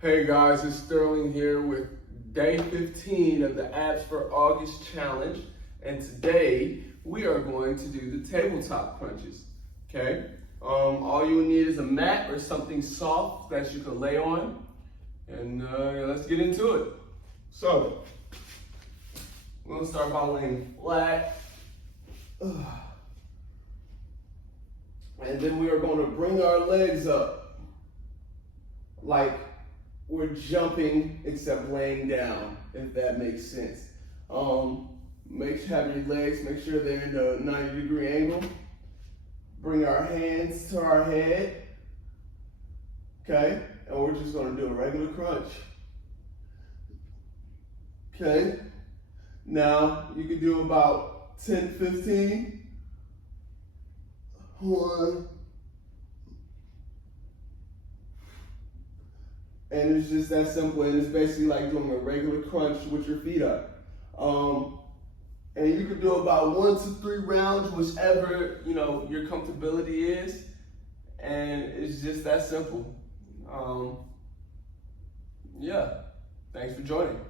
Hey guys, it's Sterling here with day 15 of the Abs for August challenge. And today we are going to do the tabletop crunches. Okay? All you need is a mat or something soft that you can lay on. And let's get into it. So, we're going to start by laying flat. And then we are going to bring our legs up like we're jumping except laying down, if that makes sense. Have your legs, make sure they're in a 90-degree angle. Bring our hands to our head. Okay? And we're just gonna do a regular crunch. Okay? Now, you can do about 10, 15. 1. And it's just that simple, and it's basically like doing a regular crunch with your feet up. And you can do about 1 to 3 rounds, whichever your comfortability is, and it's just that simple. Yeah, thanks for joining.